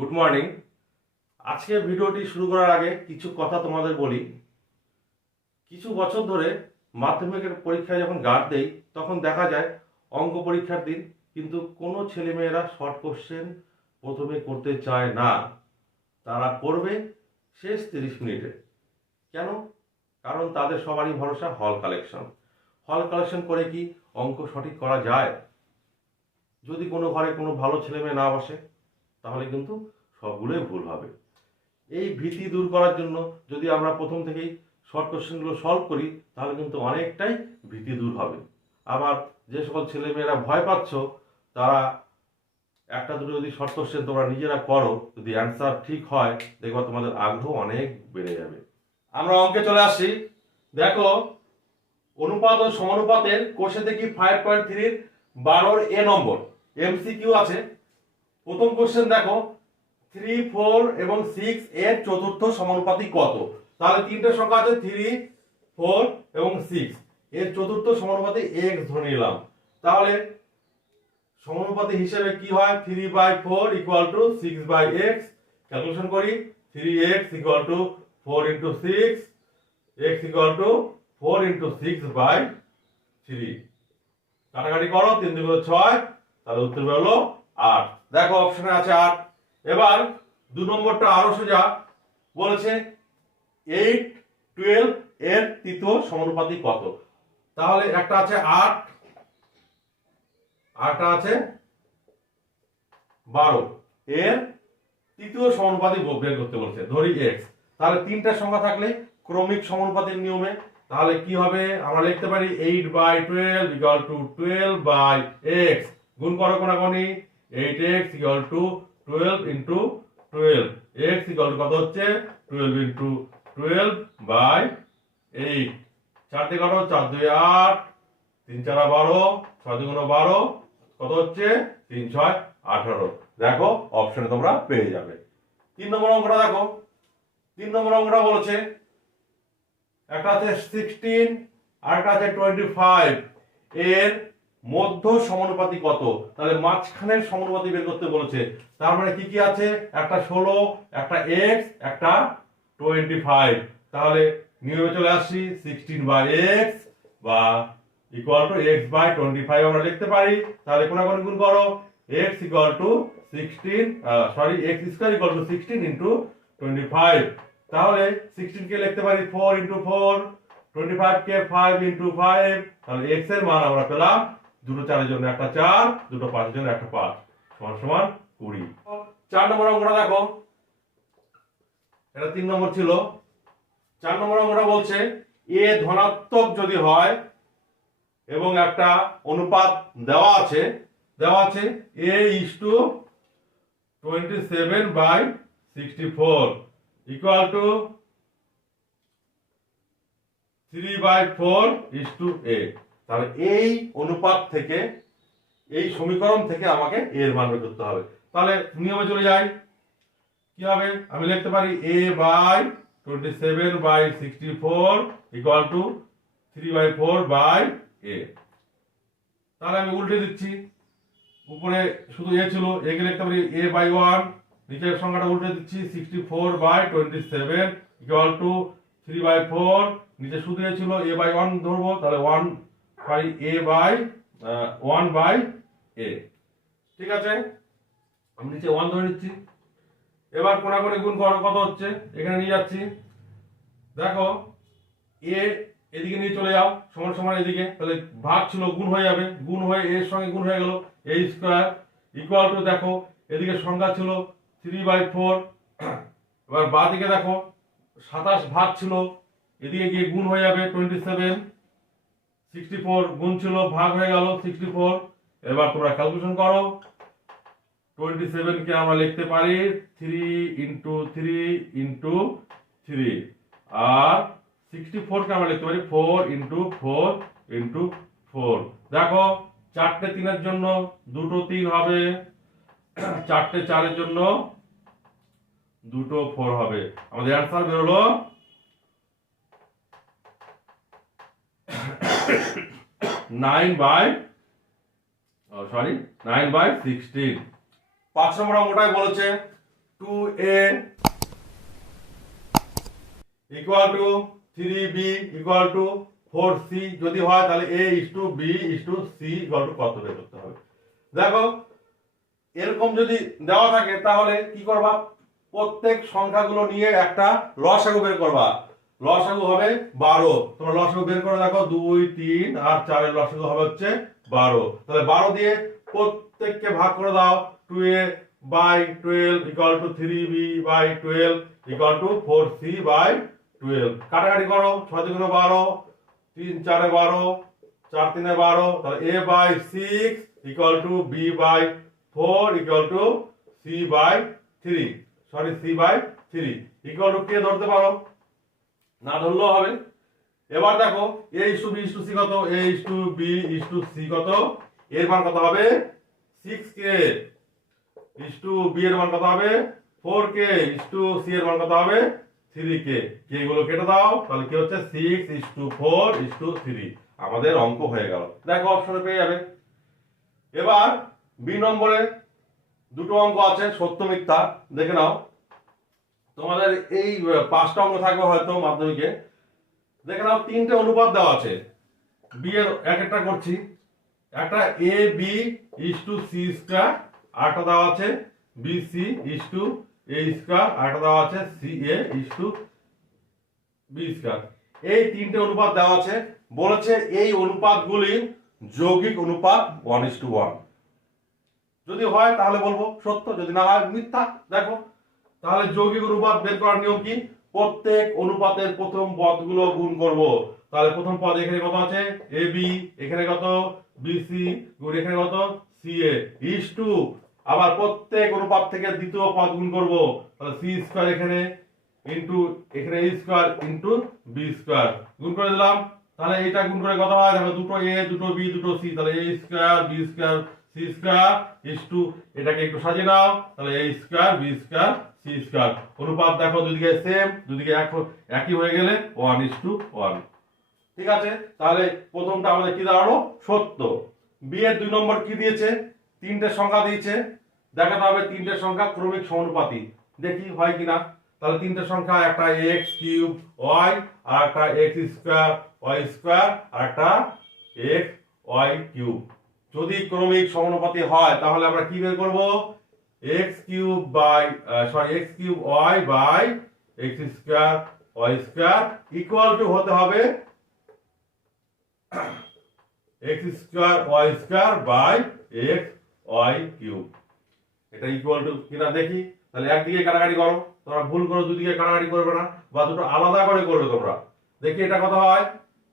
Good morning. আজকে ভিডিওটি শুরু করার আগে কিছু কথা তোমাদের বলি। কিছু বছর ধরে মাধ্যমিকের পরীক্ষায় যখন গার্ড দেই তখন দেখা যায় অঙ্ক পরীক্ষার দিন কিন্তু কোনো ছেলেমেয়েরা শর্ট কোশ্চেন প্রথমে করতে চায় না, তারা করবে শেষ 30 মিনিটে। কেন? কারণ তাদের সবারই ভরসা হল কালেকশন। হল কালেকশন করে কি অঙ্ক সঠিক করা যায়? যদি কোনো ঘরে কোনো ভালো ছেলেমেয়ে না বসে তাহলে কিন্তু সবগুলোই ভুল হবে। এই ভীতি দূর করার জন্য যদি আমরা প্রথম থেকেই শর্ট কোশ্চেনগুলো সলভ করি তাহলে কিন্তু অনেকটাই ভীতি দূর হবে। আবার যে সকল ছেলেমেয়েরা ভয় পাচ্ছ তারা একটা দুটো যদি শর্ট কোশ্চেন তোমরা নিজেরা করো, যদি অ্যান্সার ঠিক হয় দেখবা তোমাদের আগ্রহ অনেক বেড়ে যাবে। আমরা অঙ্কে চলে আসছি। দেখো, অনুপাত ও সমানুপাতের কোষে দেখি 5.3 12 এ নম্বর এমসিকিউ আছে। প্রথম কোশ্চেন দেখো, 3, 4 এবং 6 এর চতুর্থ সমানুপাতিক কত? তাহলে তিনটে সংখ্যা আছে 3, 4 এবং 6, এর চতুর্থ সমানুপাতিক x ধরে নিলাম। তাহলে সমানুপাতিক হিসেবে কি হয়? 3/4 = 6/x। ক্যালকুলেশন করি। 3x = 4 × 6, x = 4 × 6/3। কাটাকাটি করো, 3 × 6, তাহলে উত্তর হলো 8। দেখো অপশনে আছে 8। এবার 2 নম্বরটা আরো সোজা বলেছে 8, 12 এর তৃতীয় সমানুপাতিক কত? তাহলে একটা আছে 8, আরটা আছে 12, এর তৃতীয় সমানুপাতিক বের করতে বলেছে, ধরি x। তাহলে তিনটা সংখ্যা থাকলে ক্রমিক সমানুপাতিক নিয়মে তাহলে কি হবে? আমরা লিখতে পারি 8/12 = 12/x। গুণ করো কোনাকুনি, 8x = 12 × 12, x কত হচ্ছে? 12 × 12/8। 4 দিয়ে কাটো, 4 2 8, 3 4 12, 6 2 12, কত হচ্ছে? 3 6 18। দেখো অপশনে তোমরা পেয়ে যাবে। 3 নম্বর অঙ্কটা দেখো। 3 নম্বর অঙ্কটা বলেছে একটা আছে 16 আর একটা আছে 25, এর মধ্য সমানুপাতিক কত? তাহলে মাঝখানের সমানুপাতিক বের করতে বলেছে। তার মানে কি কি আছে? একটা 16, একটা x, একটা 25। তাহলে নিয়মে চলে আসছি, 16/x বা x/25 আমরা লিখতে পারি। তাহলে কোনাকুনি গুণ করো, x = 16 x² = 16 × 25। তাহলে 16 কে লিখতে পারি 4 × 4, 25 কে 5 × 5। তাহলে x এর মান আমরা পেলাম, দুটো 4 এর জন্য একটা 4, দুটো 5 এর জন্য একটা 5 = 20। 4 নম্বর অঙ্কটা দেখো। এটা 3 নম্বর ছিল। 4 নম্বর অঙ্কটা বলছে a ধনাত্মক যদি হয় এবং একটা অনুপাত দেওয়া আছে a = 27/64 = 3/4 a। তাহলে এই অনুপাত থেকে, এই সমীকরণ থেকে আমাকে এর মান বের করতে হবে। তাহলে নিয়মে চলে যাই। কি হবে? আমি লিখতে পারি a/27/64 = 3/4/a। তাহলে আমি উল্টে দিচ্ছি। উপরে শুধু a ছিল, a কে লিখতে পারি a/1, নিচের সংখ্যাটা উল্টে দিচ্ছি, 64/27 = 3/4। নিচে শুধু a ছিল, a/1 ধরবো, তাহলে 1/a। ঠিক আছে, আমি নিচে 1 ধরে নিচ্ছি। এবার কোনাকুনি গুণ করো, কত হচ্ছে? এখানে নিয়ে যাচ্ছি। দেখো a এদিকে নিয়ে চলে যাও, সমান সমান এদিকে, তাহলে ভাগ ছিল গুণ হয়ে যাবে, গুণ হয়ে এর সঙ্গে গুণ হয়ে গেল, a² = দেখো এদিকে সংখ্যা ছিল 3/4। এবার বাঁ দিকে দেখো 27 ভাগ ছিল, এদিকে গিয়ে গুণ হয়ে যাবে 27, 64 গুণ ছিল ভাগ হয়ে গেল 64। এবার তোমরা ক্যালকুলেশন করো। 27 কে আমরা লিখতে পারি 3 × 3 × 3, আর 64 কে আমরা লিখতে পারি 4 × 4 × 4। দেখো চারটে 3 এর জন্য দুটো 3 হবে, চারটে 4 এর জন্য দুটো 4 হবে। আমাদের অ্যান্সার বের হলো 9/16। 5 নম্বর অঙ্কটাই বলেছে 2a equal to 3b equal to 4c যদি হয় তাহলে a is to b is to c equal to কত বের করতে হবে। দেখো এরকম যদি দেওয়া থাকে তাহলে কি করবা, প্রত্যেক সংখ্যাগুলো নিয়ে একটা লসাগু বের করবা। লসাগু হবে 12। তোমরা লসাগু বের করে দেখো, 2 3 আর 4 এর লসাগু হবে হচ্ছে 12। তাহলে 12 দিয়ে প্রত্যেককে ভাগ করে দাও। 2a by 12 equal to 3b by 12 equal to 4c by 12। কাটাকাটি করো, 6 দুগুণে 12, 3 4 এ 12, 4 3 এ 12, তাহলে a by 6 equal to b by 4 equal to c by 3, sorry c by 3 equal to k ধরতে পারো, না ধরলেও হবে। এবার দেখো a is to b is to c কত, a is to b is to c কত, এর মান কত হবে 6k, is to b এর মান কত হবে 4k, is to c এর মান কত হবে 3k। কে গুলো কেটে দাও, তাহলে কি হচ্ছে 6 is to 4 is to 3। আমাদের অঙ্ক হয়ে গেল, দেখো অপশনে পেয়ে যাবে। এবার বি নম্বরে দুটো অঙ্ক আছে সত্য মিথ্যা, দেখে নাও। তোমাদের এই 5টা অঙ্ক থাকবে হয়তো মাধ্যমিকে। দেখে নাও 3টে অনুপাত দেওয়া আছে, বি এর এক একটা করছি। একটা A B is to C square, আরেকটা দেওয়া আছে B C is to A square, আরেকটা দেওয়া আছে C A is to B square. এই 3টে অনুপাত দেওয়া আছে, বলেছে এই অনুপাতগুলি যৌগিক অনুপাত 1:1। যদি হয় তাহলে বলবো সত্য, যদি না হয় মিথ্যা। দেখো তাহলে যৌগিক অনুপাত বের করার নিয়ম কি, প্রত্যেক অনুপাতের প্রথম পদগুলো গুণ করব। তাহলে প্রথম পদ এখানে কত আছে এ বি, এখানে কত বি সি, গুণ এখানে কত সি এ ইজ টু, আবার প্রত্যেক অনুপাত থেকে দ্বিতীয় পদ গুণ করব। তাহলে সি স্কয়ার এখানে ইনটু এখানে এ স্কয়ার ইনটু বি স্কয়ার, গুণ করে দিলাম। তাহলে এটা গুণ করে কত হয় দেখো, দুটো এ দুটো বি দুটো সি, তাহলে A square B square C square is to, এটাকে একটু সাজিয়ে নাও, তাহলে A square B square C square. অনুপাত দেখো দুদিকে সেম, দুদিকে একই হয়ে গেলে 1:1। ঠিক আছে, তাহলে প্রথমটা আমাদের কি দাঁড়ালো সত্য। বি এর 2 নম্বর কি দিয়েছে, 3টে সংখ্যা দিয়েছে, দেখাতে হবে 3টে সংখ্যা ক্রমিক সমানুপাতিক, দেখি হয় কিনা। তাহলে 3টে সংখ্যা, একটা x কিউব y, আর একটা x স্কয়ার y স্কয়ার, আর একটা x y কিউব। যদি ক্রমিক সমানুপাতিক হয় তাহলে আমরা কি বের করব, x cube by x cube y by x square y square equal to হতে হবে x square y square by x y cube. এটা ইকুয়াল টু কিনা দেখি। তাহলে একদিকে কাটাকাটি করো, তোমরা ভুল করো দুদিকে কাটাকাটি করবে না, বা দুটো আলাদা করে করবে তোমরা। দেখি এটা কত হয়।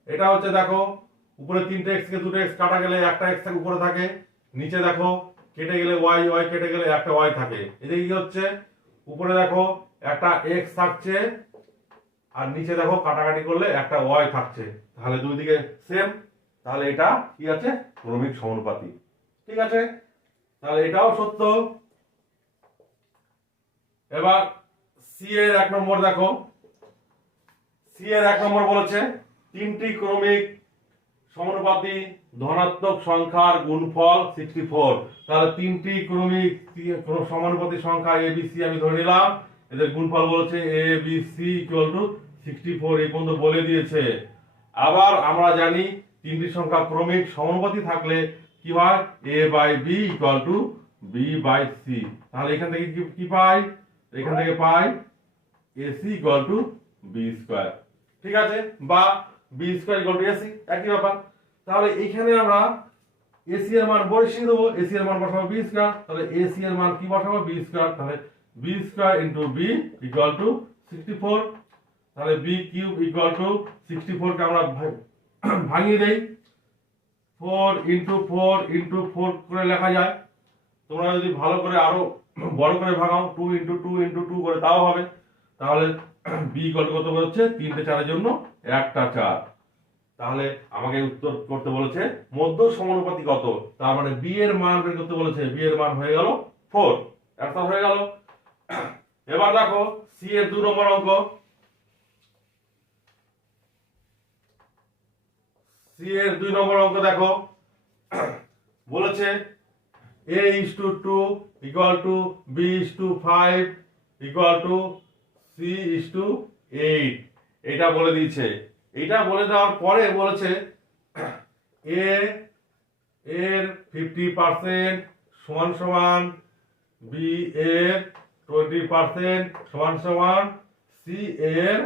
এটা হচ্ছে দেখো উপরে 3টে x কে 2টে x কাটা গেলে একটা x থাকে উপরে থাকে, নিচে দেখো কেটে গেলে y, y কেটে গেলে একটা y থাকে। এদিকে কি হচ্ছে, উপরে দেখো একটা x থাকছে আর নিচে দেখো কাটাকাটি করলে একটা y থাকছে, তাহলে দুই দিকে সেম, তাহলে এটা কি আছে ক্রমিক সমানুপাতিক। ঠিক আছে, তাহলে এটাও সত্য। এবার সি এর 1 নম্বর দেখো, সি এর 1 নম্বর বলেছে 3টি ক্রমিক সমানুপাতি ধনাত্মক সংখ্যার গুণফল 64। তাহলে 3টি ক্রমিক সমানুপাতি সংখ্যা এ বি সি আমি ধরে নিলাম, এদের গুণফল বলেছে A B C equal to 64, এই পর্যন্ত বলে দিয়েছে। আবার আমরা জানি 3টি সংখ্যা ক্রমিক সমানুপাতি থাকলে কি হয়, A by B equal to B by C. তাহলে এখান থেকে কি পাই, এখান থেকে পাই AC equal to B square. ঠিক আছে, বা B square equal to AC, একই ব্যাপার। তাহলে এখানে আমরা এসি এর মান বসিয়ে দেবো, এসি এর মান বসাবো বি স্কয়ার, তাহলে এসি এর মান কি বসাবো বি স্কয়ার, তাহলে B square into B equal to 64। তাহলে বি কিউব ইকুয়াল টু 64 কে আমরা ভাঙিয়ে দেই, 4 ইনটু 4 ইনটু 4 করে লেখা যায়। তোমরা যদি ভালো করে আরো বড় করে ভাঙাও 2 ইনটু 2 ইনটু 2 করে তাও হবে। তাহলে বি ইকুয়াল টু কত হচ্ছে, 3টে 4 এর জন্য একটা 4। তাহলে আমাকে উত্তর করতে বলেছে মধ্য সমানুপাতি কত, তার মানে বি এর মান বের করতে বলেছে, বি এর মান হয়ে গেল 4, একটা হয়ে গেল। এবার দেখো সি এর 2 নম্বর অঙ্ক, সি এর 2 নম্বর অঙ্ক দেখো বলেছে a is to 2 equal to b is to 5 equal to C is to 8 এটা বলে দিয়েছে। এটা বলে দেওয়ার পরে বলেছে এ এর 50% সমান সমান বি এর 20% সমান সমান সি এর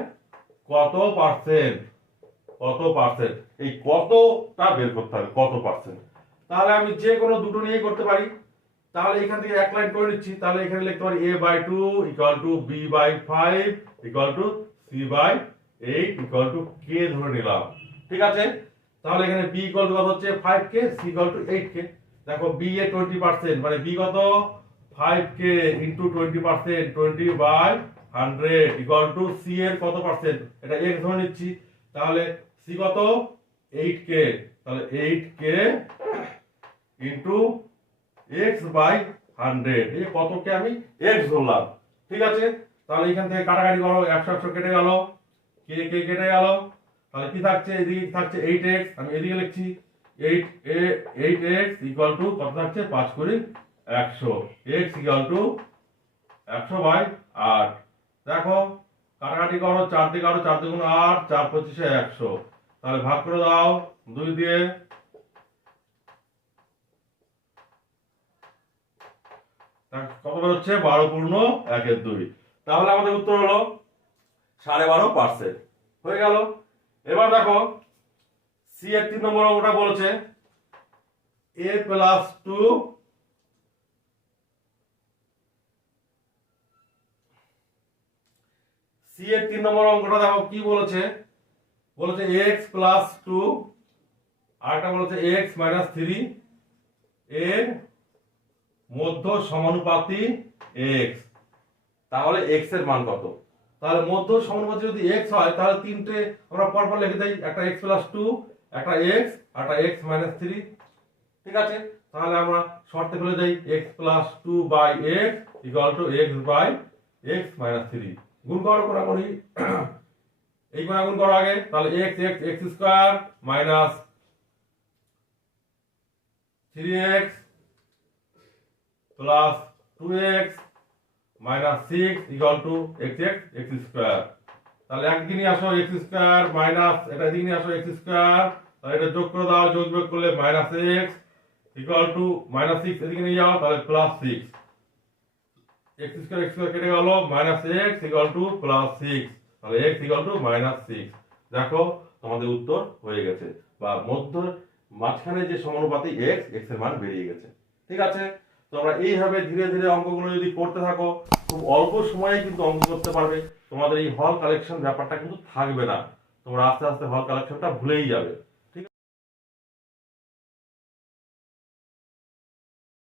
কত পার্সেন্ট, এই কতটা বের করতে হবে, কত পার্সেন্ট। তাহলে আমি যে কোনো দুটো নিয়েই করতে পারি। তাহলে এখান থেকে এক লাইন করে নিচ্ছি। তাহলে এখানে লিখতে পারি a/2 equal to b/5 equal to c/8 equal to k ধরে নিলাম। ঠিক আছে, তাহলে এখানে b ইকুয়াল টু কত হচ্ছে 5k, c equal to 8k। দেখো b এর 20% মানে b কত 5k into 20%, 20/100 equal to c এর কত পার্সেন্ট, এটা x ধরে নিচ্ছি। তাহলে c কত 8k, তাহলে 8k ইনটু x বাই 100, এই কতকে আমি x ধরলাম। ঠিক আছে, তাহলে এখান থেকে কাটাকাটি করো, 100 কেটে গেল, k কেটে গেল। তাহলে কি থাকছে, এদিকে থাকছে 8x, আমি এদিকে লিখছি 8x ইকুয়াল টু কত থাকছে 5 করে 100, x ইকুয়াল টু 100/8। দেখো কাটাকাটি করো, 4 দিয়ে কাটো, 4 দুগুণ 8, 4 পঁচিশে 100। তাহলে ভাগ করে দাও 2 দিয়ে, কত বের হচ্ছে 12 পূর্ণ 1/2। তাহলে আমাদের উত্তর হলো 12.5% হয়ে গেল। এবার দেখো সি এর 3 নম্বর অঙ্কটা বলেছে a+2 সি এর 3 নম্বর অঙ্কটা দেখো কি বলেছে, বলেছে x+2 আর একটা বলেছে x-3 এর মধ্য সমানুপাতি x। তাহলে x এর মান কত? তাহলে মধ্য সমানুপাতি যদি x হয় তাহলে তিনটে আমরা পরপর লিখে দেই, একটা x+2, একটা x আর একটা x-3। ঠিক আছে, তাহলে আমরা শর্তে ফেলে দেই x+2/x ইকুয়াল টু x/x-3। গুণ করো করি এই গুণ করো আগে, তাহলে x square minus 3x plus 2x minus 6 equal two x square. তাহলে একদিকে নিয়ে আসো x স্কয়ার মাইনাস এটা এদিকে নিয়ে আসো x স্কয়ার, তাহলে এটা যোগ করে দাও, যোগ বিয়োগ করলে minus x equal to minus 6 এদিকে নিয়ে যাও, তাহলে প্লাস 6, x স্কয়ার কেটে গেল, minus x equal to plus 6, তাহলে x ইকুয়াল টু মাইনাস 6। দেখো তোমাদের উত্তর হয়ে গেছে, বা মধ্য মাঝখানে যে সমানুপাতি x এর মান বেরিয়ে গেছে। ঠিক আছে, তোমরা এইভাবে ধীরে ধীরে অঙ্কগুলো যদি করতে থাকো খুব অল্প সময়ে কিন্তু অঙ্ক করতে পারবে। তোমাদের এই হল কালেকশন ব্যাপারটা কিন্তু থাকবে না, তোমরা আস্তে আস্তে হল কালেকশনটা ভুলেই যাবে।